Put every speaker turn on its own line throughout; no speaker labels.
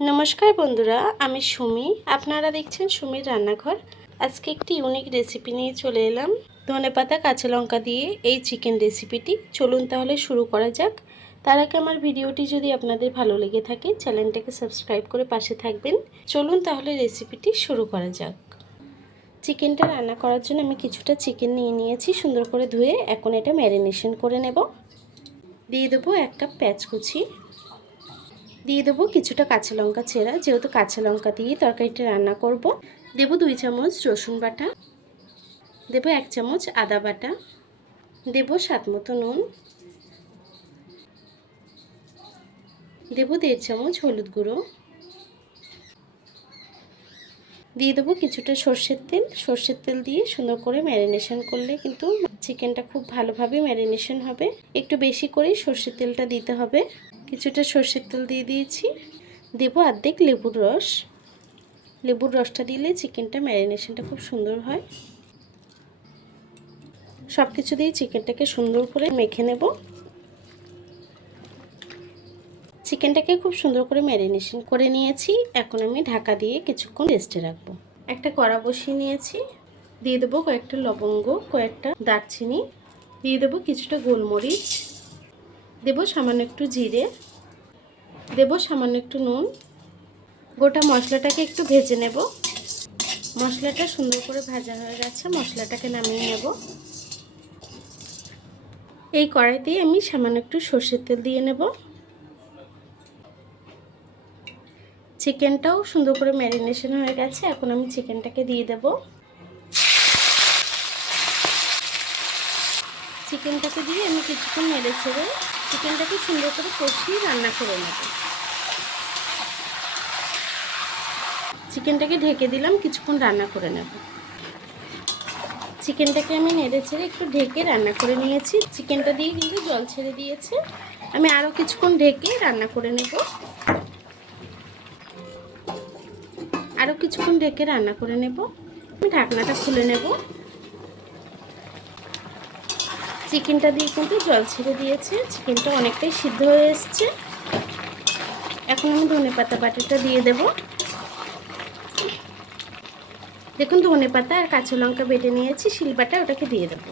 নমস্কার বন্ধুরা, আমি সুমি। আপনারা দেখছেন সুমির রান্নাঘর। আজকে একটি ইউনিক রেসিপি নিয়ে চলে এলাম। ধনেপাতা কাঁচা লঙ্কা দিয়ে এই চিকেন রেসিপিটি চলুন তাহলে শুরু করা যাক। তার আগে আমার ভিডিওটি যদি আপনাদের ভালো লেগে থাকে, চ্যানেলটাকে সাবস্ক্রাইব করে পাশে থাকবেন। চলুন তাহলে রেসিপিটি শুরু করা যাক। চিকেনটা রান্না করার জন্য আমি কিছুটা চিকেন নিয়ে নিয়েছি, সুন্দর করে ধুয়ে। এখন এটা ম্যারিনেশন করে নেব। দিয়ে দেবো এক কাপ পেঁয়াজ কুচি। দিয়ে দেবো কিছুটা কাঁচা লঙ্কা ছেঁড়া যেহেতু কাঁচা লঙ্কা দিয়ে তরকারিটা রান্না করব। দেব দুই চামচ রসুন বাটা, দেব এক চামচ আদা বাটা, দেব স্বাদ মতো নুন, দেব দেড় চামচ হলুদ গুঁড়ো। দিয়ে দেবো কিছুটা সর্ষের তেল সর্ষের তেল দিয়ে সুন্দর করে ম্যারিনেশন করলে কিন্তু চিকেনটা খুব ভালোভাবে ম্যারিনেশন হবে। একটু বেশি করেই সর্ষের তেলটা দিতে হবে। কিছুটা সর্ষের তেল দিয়ে দিয়েছি। দেবো অর্ধেক লেবুর রস। লেবুর রসটা দিলে চিকেনটা ম্যারিনেশনটা খুব সুন্দর হয়। সব কিছু দিয়ে চিকেনটাকে সুন্দর করে মেখে নেব। চিকেনটাকে খুব সুন্দর করে ম্যারিনেশন করে নিয়েছি। এখন আমি ঢাকা দিয়ে কিছুক্ষণ রেস্টে রাখব। একটা কড়া বসিয়ে নিয়েছি। দিয়ে দেবো কয়েকটা লবঙ্গ, কয়েকটা দারচিনি, দিয়ে দেবো কিছুটা গোলমরিচ, দেবো সামান্য একটু জিরে, দেবো সামান্য একটু নুন। গোটা মশলাটাকে একটু ভেজে নেব। মশলাটা সুন্দর করে ভাজা হয়ে গেছে, মশলাটাকে নামিয়ে নেব। এই কড়াইতে আমি সামান্য একটু সর্ষের তেল দিয়ে নেব। চিকেনটাও সুন্দর করে ম্যারিনেশন হয়ে গেছে, এখন আমি চিকেনটাকে দিয়ে দেব। চিকেনটাকে দিয়ে আমি কিছুক্ষণ মেরে ছেড়ে চিকেনটাকে সুন্দর করে কষিয়ে রান্না করে নেব। চিকেনটাকে ঢেকে দিলাম, কিছুক্ষণ রান্না করে নেব। চিকেনটাকে আমি নেড়ে ছেড়ে একটু ঢেকে রান্না করে নিয়েছি। চিকেনটা দিয়ে কিন্তু জল ছেড়ে দিয়েছে। আমি আরও কিছুক্ষণ ঢেকে রান্না করে নেব। আরও কিছুক্ষণ ঢেকে রান্না করে নেব। আমি ঢাকনাটা খুলে নেব। চিকেনটা দিয়ে কিন্তু জল ছেড়ে দিয়েছে। চিকেনটা অনেকটাই সিদ্ধ হয়ে এসছে। এখন আমি ধনে পাতা বাটিটা দিয়ে দেব। দেখুন, ধনে পাতা আর কাঁচা লঙ্কা বেটে নিয়েছি, শিলবাটা ওটাকে দিয়ে দেব।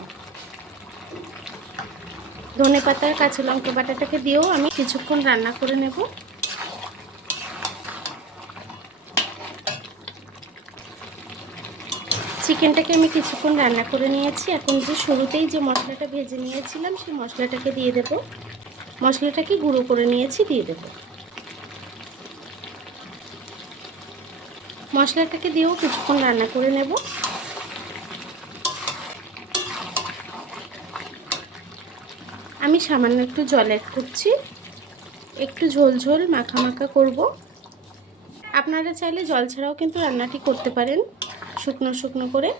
ধনে পাতা আর কাঁচা লঙ্কা বাটাটাকে দিয়েও আমি কিছুক্ষণ রান্না করে নেব। চিকেনটাকে আমি কিছুক্ষণ রান্না করে নিয়েছি। এখন যে শুরুতেই যে মশলাটা ভেজে নিয়েছিলাম, সেই মশলাটাকে দিয়ে দেব। মশলাটাকে গুঁড়ো করে নিয়েছি, দিয়ে দেব। মশলাটাকে দিয়েও কিছুক্ষণ রান্না করে নেব। আমি সামান্য একটু জল অ্যাড করছি। একটু ঝোল ঝোল মাখা মাখা করব। আপনারা চাইলে জল ছাড়াও কিন্তু রান্নাটি করতে পারেন। শুকনো শুকনো করে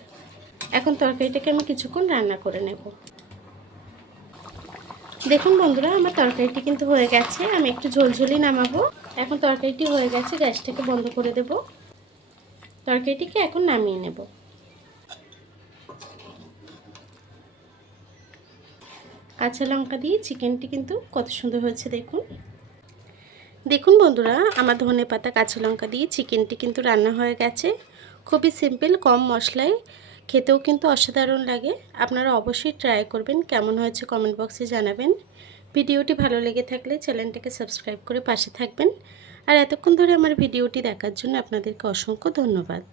এখন তরকারিটাকে আমি কিছুক্ষণ রান্না করে নেব। দেখুন বন্ধুরা, আমার তরকারিটি কিন্তু হয়ে গেছে। আমি একটু ঝোলঝোলি নামাবো। এখন তরকারিটি হয়ে গেছে, গ্যাসটাকে বন্ধ করে দেব। তরকারিটিকে এখন নামিয়ে নেব। কাঁচা লঙ্কা দিয়ে চিকেনটি কিন্তু কত সুন্দর হয়েছে, দেখুন। দেখুন বন্ধুরা, আমার ধনে পাতা কাঁচা লঙ্কা দিয়ে চিকেনটি কিন্তু রান্না হয়ে গেছে। খুবই সিম্পল, কম মশলায়। খেতেও কিন্তু অসাধারণ লাগে। আপনারা অবশ্যই ট্রাই করবেন। কেমন হয়েছে কমেন্ট বক্সে জানাবেন। ভিডিওটি ভালো লেগে থাকলে চ্যানেলটাকে সাবস্ক্রাইব করে পাশে থাকবেন। আর এতক্ষণ ধরে আমার ভিডিওটি দেখার জন্য আপনাদেরকে অসংখ্য ধন্যবাদ।